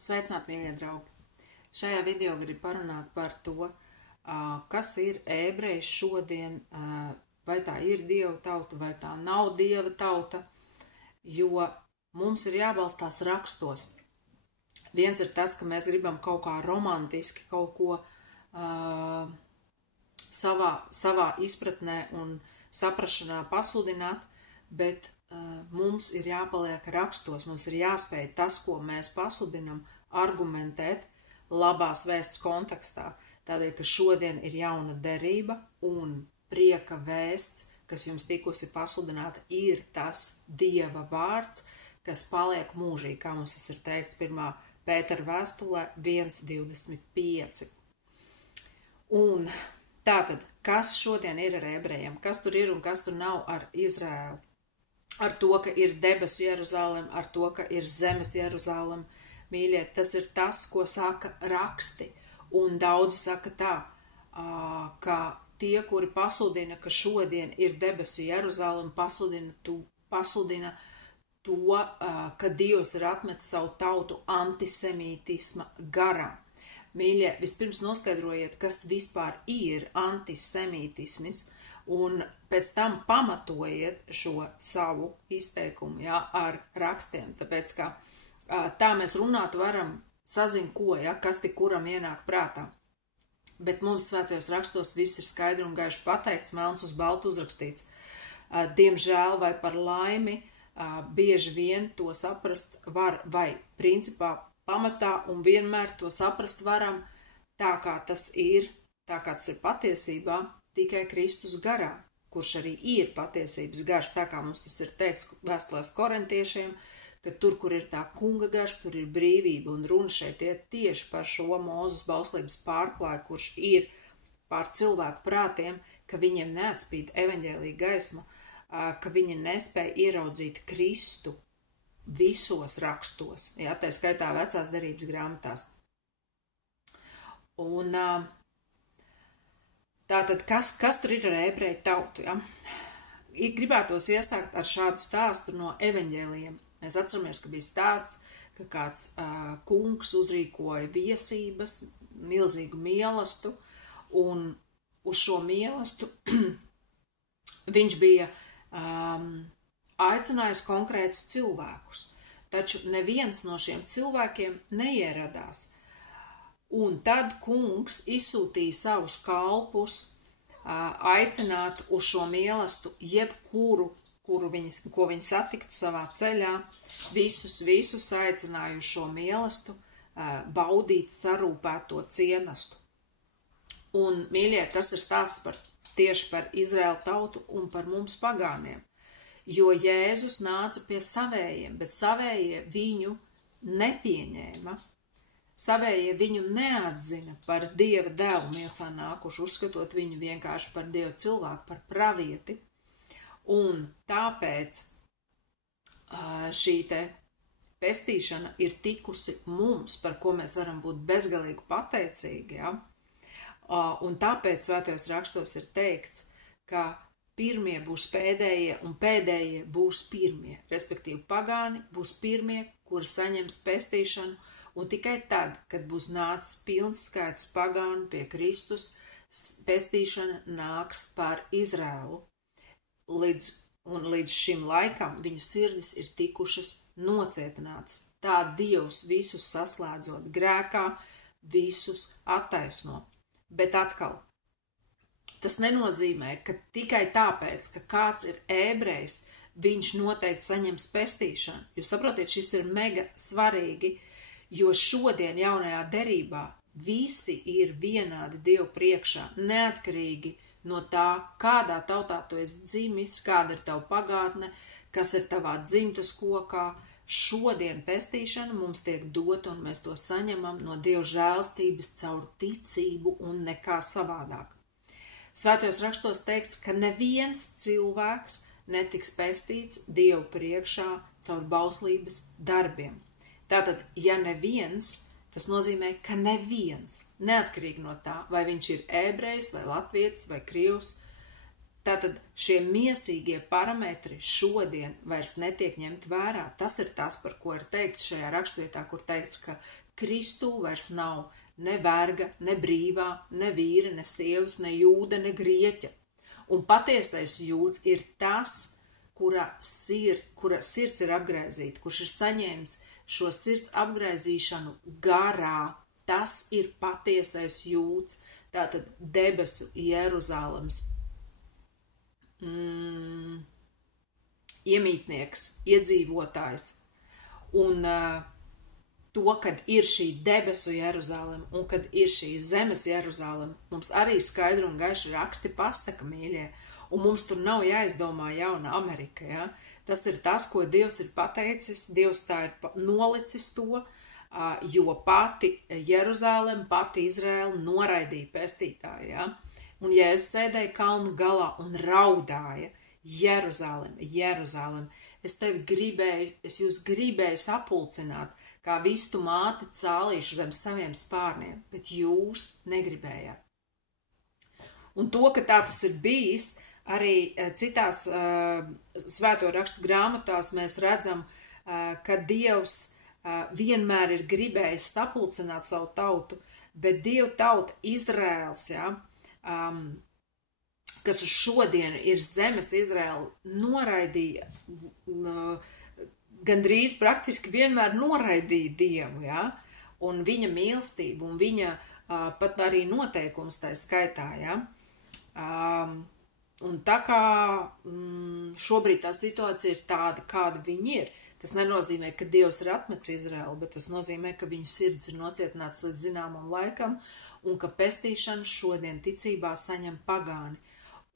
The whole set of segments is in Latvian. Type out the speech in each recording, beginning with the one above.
Sveicināti, mīļie draugi! Šajā video gribu parunāt par to, kas ir ebrejs šodien, vai tā ir dieva tauta, vai tā nav dieva tauta, jo mums ir jābalstās rakstos. Viens ir tas, ka mēs gribam kaut kā romantiski, kaut ko savā izpratnē un saprašanā pasludināt, bet mums ir jāpaliek rakstos, mums ir jāspēj tas, ko mēs pasludinam, argumentēt labās vēsts kontekstā. Tādēļ, ka šodien ir jauna derība un prieka vēsts, kas jums tikusi pasludināta, ir tas Dieva vārds, kas paliek mūžīgi, kā mums tas ir teikts 1. Pētera vēstulē 1.25. Un tātad, kas šodien ir ar ebrejiem? Kas tur ir un kas tur nav ar Izraēlu? Ar to, ka ir debesu Jeruzalem, ar to, ka ir zemes Jeruzalem. Mīļie, tas ir tas, ko saka raksti. Un daudzi saka tā, ka tie, kuri pasludina, ka šodien ir debesu Jeruzalem, pasludina to, ka Dievs ir atmetis savu tautu antisemītisma garā. Mīļie, vispirms noskaidrojiet, kas vispār ir antisemītisms, un pēc tam pamatojiet šo savu izteikumu, ar rakstiem, tāpēc, ka tā mēs runāt varam sazin ko, kas tik kuram ienāk prātā. Bet mums svētajos rakstos viss ir skaidri un gaiši pateikts, melns uz baltu uzrakstīts. Diemžēl vai par laimi, bieži vien to saprast var, vai principā pamatā un vienmēr to saprast varam tā, kā tas ir patiesībā, tikai Kristus garā, kurš arī ir patiesības gars, tā kā mums tas ir teikts vēstulēs korintiešiem, ka tur, kur ir tā kunga gars, tur ir brīvība, un runa šeit iet tieši par šo Mūzes bauslības pārklāju, kurš ir pār cilvēku prātiem, ka viņiem neatspīd evaņģēlija gaismu, ka viņi nespēja ieraudzīt Kristu visos rakstos, tā skaitā vecās derības grāmatās. Un tātad, kas tur ir ar ebreju tautu? Gribētos iesākt ar šādu stāstu no evaņģēlijiem. Mēs atceramies, ka bija stāsts, ka kāds kungs uzrīkoja viesības, milzīgu mielastu, un uz šo mielastu viņš bija aicinājis konkrētus cilvēkus, taču neviens no šiem cilvēkiem neieradās. Un tad kungs izsūtīja savus kalpus aicināt uz šo mielastu jebkuru, ko viņi satiktu savā ceļā, visus aicināja uz šo mielastu baudīt sarūpēto cienastu. Un, mīļie, tas ir stāsts tieši par Izraēlu tautu un par mums pagāniem, jo Jēzus nāca pie savējiem, bet savējie viņu nepieņēma. Savējie viņu neatzina par Dieva dēlu miesā nākuši, uzskatot viņu vienkārši par Dievu cilvēku, par pravieti. Un tāpēc šī te pestīšana ir tikusi mums, par ko mēs varam būt bezgalīgi pateicīgi. Un tāpēc svētajos rakstos ir teikts, ka pirmie būs pēdējie un pēdējie būs pirmie. Respektīvi pagāni būs pirmie, kuri saņems pestīšanu, un tikai tad, kad būs nācis pilns skaits pagānu pie Kristus, pestīšana nāks par Izraēlu. Līdz šim laikam viņu sirdis ir tikušas nocietinātas. Tā Dievs visus saslēdzot grēkā, visus attaisno. Bet atkal, tas nenozīmē, ka tikai tāpēc, ka kāds ir ebrejs, viņš noteikti saņems pestīšanu. Jūs saprotiet, šis ir mega svarīgi, jo šodien jaunajā derībā visi ir vienādi Dievu priekšā, neatkarīgi no tā, kādā tautā tu esi dzimis, kāda ir tava pagātne, kas ir tavā dzimtas kokā. Šodien pestīšana mums tiek dota un mēs to saņemam no Dieva žēlstības caur ticību un nekā savādāk. Svētajos rakstos teikts, ka neviens cilvēks netiks pestīts Dievu priekšā caur bauslības darbiem. Tātad, ja neviens, tas nozīmē, ka neviens, neatkarīgi no tā, vai viņš ir ebrejs, vai latvietis, vai krievs, tātad šie miesīgie parametri šodien vairs netiek ņemt vērā. Tas ir tas, par ko ir teikts šajā raksturvietā, kur teikts, ka Kristū vairs nav ne verga, ne brīvā, ne vīra, ne sievas, ne jūda, ne grieķa. Un patiesais jūds ir tas, kura sirds ir apgraizīta, kurš ir saņēmis šo sirds apgraizīšanu garā. Tas ir patiesais jūds, tātad debesu Jeruzalemes iemītnieks, iedzīvotājs. Un to, kad ir šī debesu Jeruzaleme un kad ir šī zemes Jeruzaleme, mums arī skaidri un gaiši raksti pasaka, mīļie, un mums tur nav jāizdomā jauna Amerika, ja? Tas ir tas, ko Dievs ir pateicis, Dievs tā ir nolicis to, jo pati Jeruzaleme, pati Izraela noraidīja pestītāju, ja? Un Jēzus sēdēja kalnu galā un raudāja, Jeruzaleme, Jeruzaleme, es jūs gribēju sapulcināt, kā vistu māti cālīšu zem saviem spārniem, bet jūs negribējāt. Un to, ka tā tas ir bijis, arī citās svēto rakstu grāmatās mēs redzam, ka Dievs vienmēr ir gribējis sapulcināt savu tautu, bet Dievu tauta Izraels, ja, kas uz šodienu ir zemes Izraela, noraidīja, gandrīz praktiski vienmēr noraidīja Dievu, ja, un viņa mīlestību, un viņa pat arī noteikums tai skaitā, ja. Un tā kā šobrīd tā situācija ir tāda, kāda viņi ir, tas nenozīmē, ka Dievs ir atmetis Izraelu, bet tas nozīmē, ka viņu sirds ir nocietināts līdz zināmam laikam, un ka pestīšanu šodien ticībā saņem pagāni.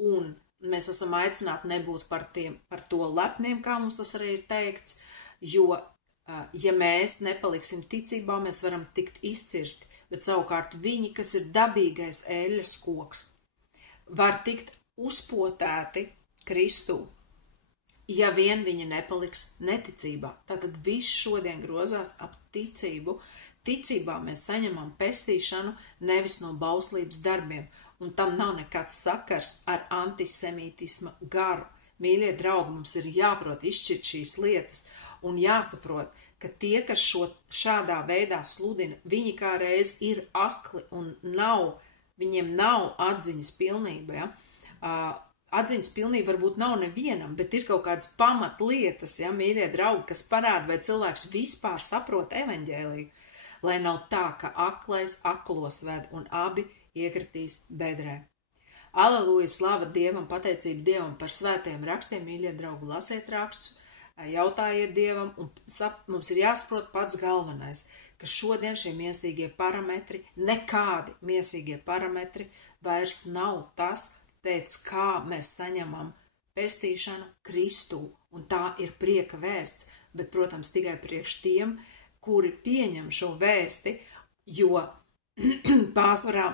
Un mēs esam aicināti nebūt par to lepniem, kā mums tas arī ir teikts, jo, ja mēs nepaliksim ticībā, mēs varam tikt izcirsti, bet savukārt viņi, kas ir dabīgais eļļas koks, var tikt uzpotēti Kristū, ja vien viņi nepaliks neticībā. Tātad viss šodien grozās ap ticību. Ticībā mēs saņemam pestīšanu nevis no bauslības darbiem, un tam nav nekāds sakars ar antisemītisma garu. Mīļie draugi, mums ir jāprot izšķirt šīs lietas un jāsaprot, ka tie, kas šādā veidā sludina, viņi kā reiz ir akli un viņiem nav atziņas pilnība, ja? Atziņas pilnība varbūt nav nevienam, bet ir kaut kādas pamatlietas, ja, mīļie draugi, kas parāda, vai cilvēks vispār saprot evaņģēliju, lai nav tā, ka aklais aklos ved un abi iekritīs bedrē. Aleluja, slava Dievam, pateicība Dievam par svētajiem rakstiem, mīļie draugi, lasiet rakstus, jautājiet Dievam, un mums ir jāsaprot pats galvenais, ka šodien šie miesīgie parametri, nekādi miesīgie parametri vairs nav tas, pēc kā mēs saņemam pestīšanu Kristū, un tā ir prieka vēsts, bet, protams, tikai priekš tiem, kuri pieņem šo vēsti, jo pārsvarā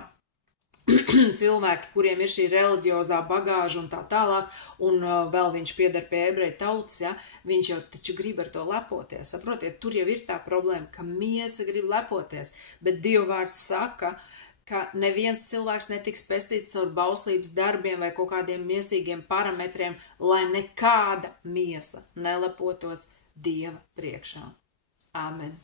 cilvēki, kuriem ir šī reliģiozā bagāža un tā tālāk, un vēl viņš pieder pie ebreju tautas, ja, viņš jau taču grib ar to lepoties. Saprotiet, tur jau ir tā problēma, ka miesa grib lepoties, bet Dievvvārds saka, ka neviens cilvēks netiks pestīts caur bauslības darbiem vai kaut kādiem miesīgiem parametriem, lai nekāda miesa nelepotos Dieva priekšā. Amen.